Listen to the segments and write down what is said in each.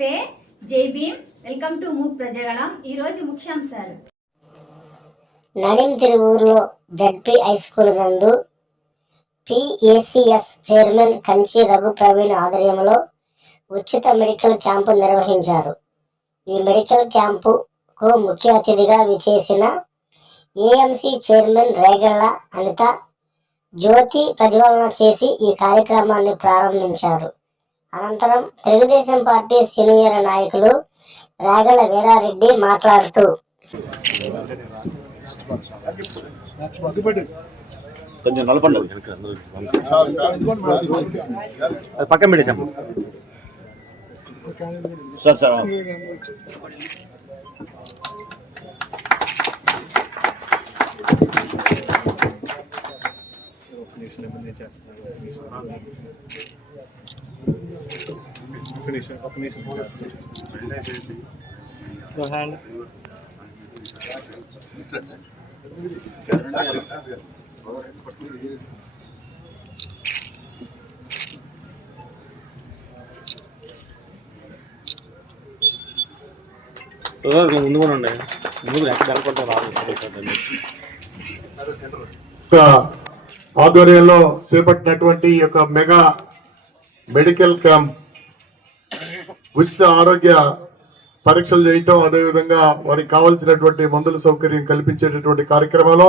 నమస్తే, Jai Bhim. Welcome to Mook Prajagalam. ఈరోజు ముఖ్యాంశాలు. నడిం తిరువూరులో జడ్పీ హై స్కూల్ నందు పిఏసిఎస్ చైర్మన్ కంచి రఘు ప్రవీణ్ ఆధ్వర్యంలో ఉచిత మెడికల్ క్యాంపు నిర్వహించారు. ఈ మెడికల్ క్యాంపుకు ముఖ్య అతిథిగా విచేసిన ఏఎంసీ చైర్మన్ రేగళ్ల అనిత జ్యోతి ప్రజ్వలన చేసి ఈ కార్యక్రమాన్ని ప్రారంభించారు. అనంతరం తెలుగుదేశం పార్టీ సీనియర్ నాయకులు రేగళ్ల వీరారెడ్డి మాట్లాడుతూ కొంచెం నలపండి పక్కన పెట్టేసాం సార్. సార్ ముందు కూడా ఉండే ముందు ఆధ్వర్యంలో చేపట్టినటువంటి ఈ యొక్క మెగా మెడికల్ క్యాంప్ ఉచిత ఆరోగ్య పరీక్షలు చేయటం, అదేవిధంగా వారికి కావాల్సినటువంటి మందుల సౌకర్యం కల్పించేటటువంటి కార్యక్రమంలో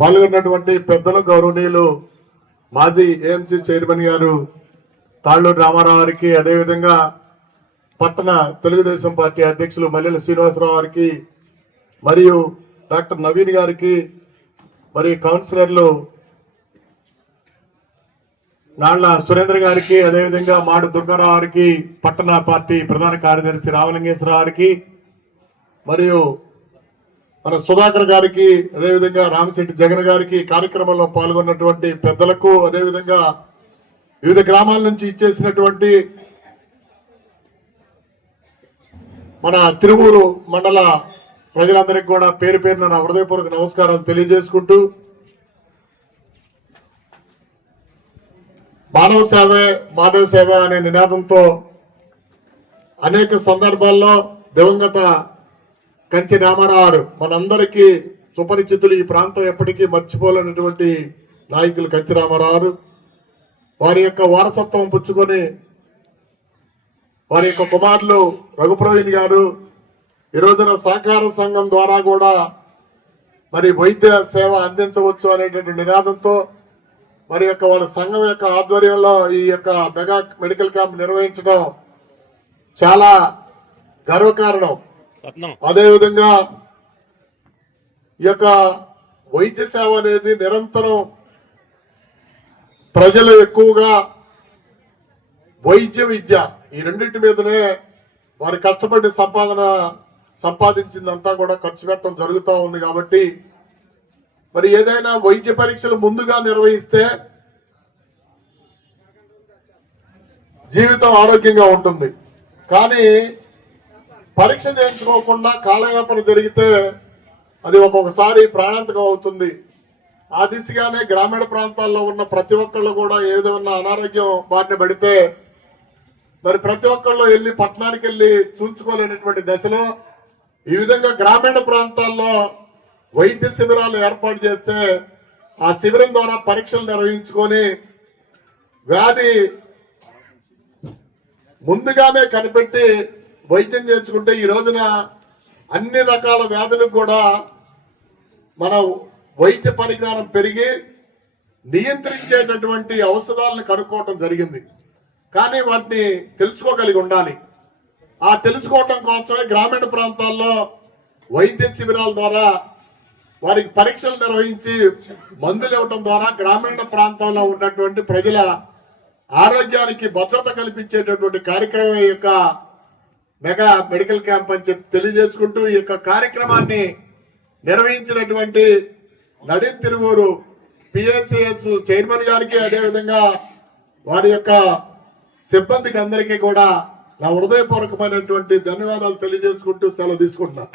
పాల్గొన్నటువంటి పెద్దలు గౌరవనీయులు మాజీ ఏఎంసీ చైర్మన్ గారు తాళ్ళూరు రామారావు గారికి, అదేవిధంగా పట్టణ తెలుగుదేశం పార్టీ అధ్యక్షులు మల్లెల శ్రీనివాసరావు గారికి, మరియు డాక్టర్ నవీన్ గారికి, మరియు కౌన్సిలర్లు నాళ్ల సురేంద్ర గారికి, అదేవిధంగా మాడు దుర్గారావు గారికి, పట్టణ పార్టీ ప్రధాన కార్యదర్శి రామలింగేశ్వరరావు గారికి, మరియు మన సుధాకర్ గారికి, అదేవిధంగా రామశెట్టి జగన్ గారికి, కార్యక్రమంలో పాల్గొన్నటువంటి పెద్దలకు, అదేవిధంగా వివిధ గ్రామాల నుంచి ఇచ్చేసినటువంటి మన తిరువూరు మండల ప్రజలందరికీ కూడా పేరు పేరున నా హృదయపూర్వక నమస్కారాలు తెలియజేసుకుంటూ, మానవ సేవే మాధవ సేవ అనే నినాదంతో అనేక సందర్భాల్లో దివంగత కంచి రామారావు మనందరికీ సుపరిచితులు. ఈ ప్రాంతం ఎప్పటికీ మర్చిపోలేనటువంటి నాయకులు కంచి రామారావు. వారి యొక్క వారసత్వం పుచ్చుకొని వారి యొక్క కుమారులు రఘుప్రవీణ్ గారు ఈ రోజున సహకార సంఘం ద్వారా కూడా మరి వైద్య సేవ అందించవచ్చు అనేటువంటి నినాదంతో మరి యొక్క వాళ్ళ సంఘం యొక్క ఆధ్వర్యంలో ఈ యొక్క మెగా మెడికల్ క్యాంప్ నిర్వహించడం చాలా గర్వకారణం. అదేవిధంగా ఈ యొక్క వైద్య సేవ అనేది నిరంతరం ప్రజలు ఎక్కువగా వైద్య విద్య ఈ రెండింటి మీదనే వారి కష్టపడి సంపాదించిందంతా కూడా ఖర్చు పెట్టడం జరుగుతూ ఉంది. కాబట్టి మరి ఏదైనా వైద్య పరీక్షలు ముందుగా నిర్వహిస్తే జీవితం ఆరోగ్యంగా ఉంటుంది. కానీ పరీక్ష చేయించుకోకుండా కాలయాపన జరిగితే అది ఒక్కొక్కసారి ప్రాణాంతకం అవుతుంది. ఆ దిశగానే గ్రామీణ ప్రాంతాల్లో ఉన్న ప్రతి ఒక్కళ్ళు కూడా ఏదైనా అనారోగ్యం బారిన పడితే మరి ప్రతి ఒక్కళ్ళు వెళ్ళి పట్టణానికి వెళ్ళి చూసుకోలేనటువంటి దశలో ఈ విధంగా గ్రామీణ ప్రాంతాల్లో వైద్య శిబిరాలు ఏర్పాటు చేస్తే ఆ శిబిరం ద్వారా పరీక్షలు నిర్వహించుకొని వ్యాధి ముందుగానే కనిపెట్టి వైద్యం చేసుకుంటే ఈ రోజున అన్ని రకాల వ్యాధులకు కూడా మన వైద్య పరిజ్ఞానం పెరిగి నియంత్రించేటటువంటి ఔషధాలను కనుక్కోవటం జరిగింది. కానీ వాటిని తెలుసుకోగలిగి ఉండాలి. ఆ తెలుసుకోవటం కోసమే గ్రామీణ ప్రాంతాల్లో వైద్య శిబిరాల ద్వారా వారికి పరీక్షలు నిర్వహించి మందులు ఇవ్వటం ద్వారా గ్రామీణ ప్రాంతాల్లో ఉన్నటువంటి ప్రజల ఆరోగ్యానికి భద్రత కల్పించేటటువంటి కార్యక్రమం యొక్క మెగా మెడికల్ క్యాంప్ అని చెప్పి తెలియజేసుకుంటూ ఈ యొక్క కార్యక్రమాన్ని నిర్వహించినటువంటి నడిం తిరువూరు పిఎస్సిఎస్ చైర్మన్ గారికి, అదేవిధంగా వారి యొక్క సిబ్బందికి అందరికీ కూడా నా హృదయపూర్వకమైనటువంటి ధన్యవాదాలు తెలియజేసుకుంటూ సెలవు తీసుకుంటున్నాను.